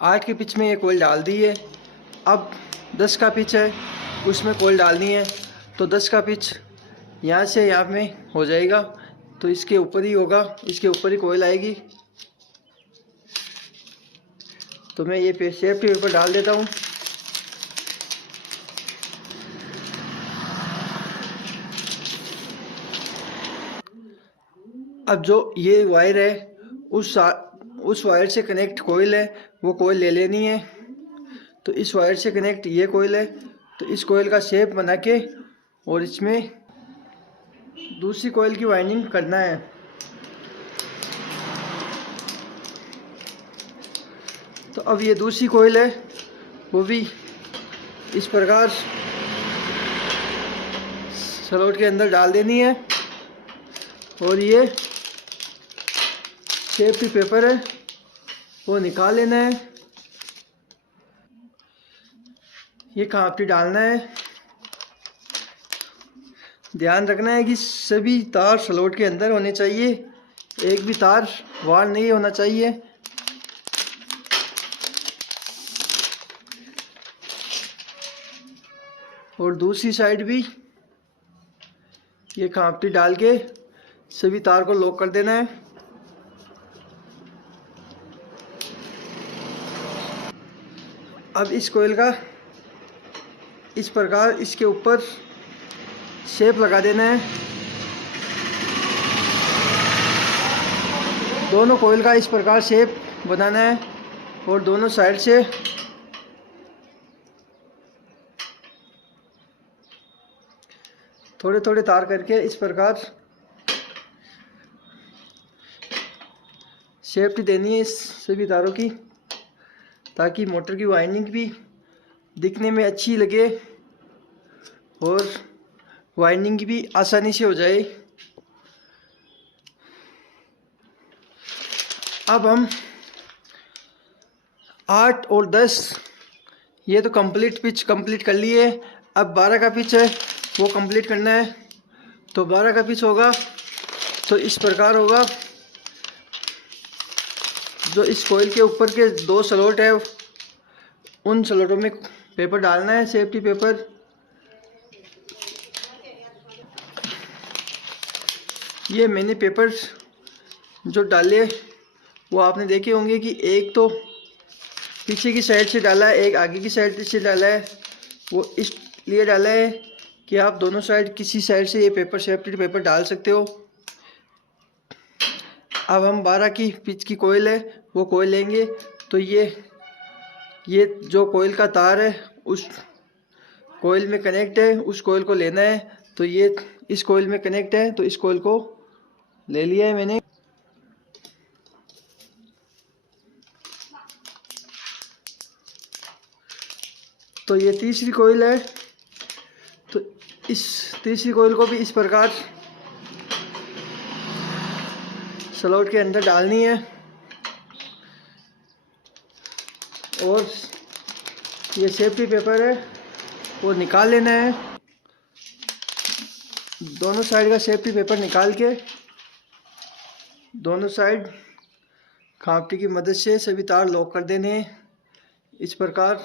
8 के पिच में ये कोयल डाल दी है। अब 10 का पिच है, उसमें कोयल डालनी है। तो 10 का पिच यहाँ से यहाँ में हो जाएगा, तो इसके ऊपर ही होगा, इसके ऊपर ही कोयल आएगी। तो मैं ये सेफ्टी पेपर डाल देता हूँ। अब जो ये वायर है उस वायर से कनेक्ट कोयल है, वो कोयल ले लेनी है। तो इस वायर से कनेक्ट ये कोयल है, तो इस कोयल का शेप बना के और इसमें दूसरी कोयल की वाइंडिंग करना है। तो अब ये दूसरी कोयल है, वो भी इस प्रकार स्लॉट के अंदर डाल देनी है। और ये सेफ्टी पेपर है, वो निकाल लेना है। ये कांपटी डालना है। ध्यान रखना है कि सभी तार स्लॉट के अंदर होने चाहिए, एक भी तार बाहर नहीं होना चाहिए। और दूसरी साइड भी ये कांपटी डाल के सभी तार को लॉक कर देना है। अब इस कोयल का इस प्रकार इसके ऊपर शेप लगा देना है। दोनों कोयल का इस प्रकार शेप बनाना है और दोनों साइड से थोड़े थोड़े तार करके इस प्रकार सेफ्टी देनी है इस सभी तारों की, ताकि मोटर की वाइंडिंग भी दिखने में अच्छी लगे और वाइंडिंग भी आसानी से हो जाए। अब हम 8 और 10 ये तो कंप्लीट पिच कंप्लीट कर लिए। अब 12 का पिच है, वो कंप्लीट करना है। तो 12 का पिच होगा तो इस प्रकार होगा। जो इस कोयल के ऊपर के 2 स्लॉट है, उन स्लॉटों में पेपर डालना है, सेफ्टी पेपर। ये मैंने पेपर जो डाले वो आपने देखे होंगे कि एक तो पीछे की साइड से डाला है, एक आगे की साइड से डाला है। वो इसलिए डाला है कि आप दोनों साइड किसी साइड से ये पेपर सेफ्टी पेपर डाल सकते हो। अब हम 12 की पिच की कोयल है, वो कोयल लेंगे। तो ये जो कोयल का तार है उस कोयल में कनेक्ट है, उस कोयल को लेना है। तो ये इस कोयल में कनेक्ट है, तो इस कोयल को ले लिया है मैंने। तो ये तीसरी कोयल है, तो इस तीसरी कोयल को भी इस प्रकार स्लॉट के अंदर डालनी है और ये सेफ्टी पेपर है वो निकाल लेना है। दोनों साइड का सेफ्टी पेपर निकाल के दोनों साइड खापटी की मदद से सभी तार लॉक कर देने हैं इस प्रकार।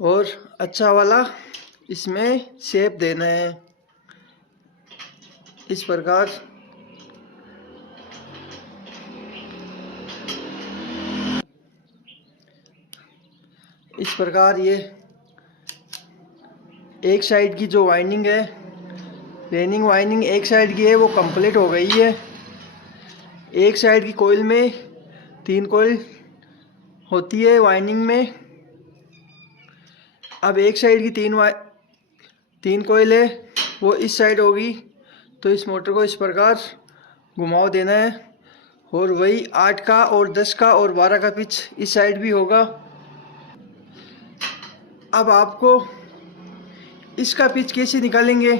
और अच्छा वाला इसमें शेप देना है इस प्रकार। इस प्रकार ये एक साइड की जो वाइंडिंग है, रेनिंग वाइंडिंग एक साइड की है, वो कंप्लीट हो गई है। एक साइड की कोयल में 3 कोयल होती है वाइंडिंग में। अब एक साइड की 3 कोयल है, वो इस साइड होगी। तो इस मोटर को इस प्रकार घुमाव देना है और वही 8 का और 10 का और 12 का पिच इस साइड भी होगा। अब आपको इसका पिच कैसे निकालेंगे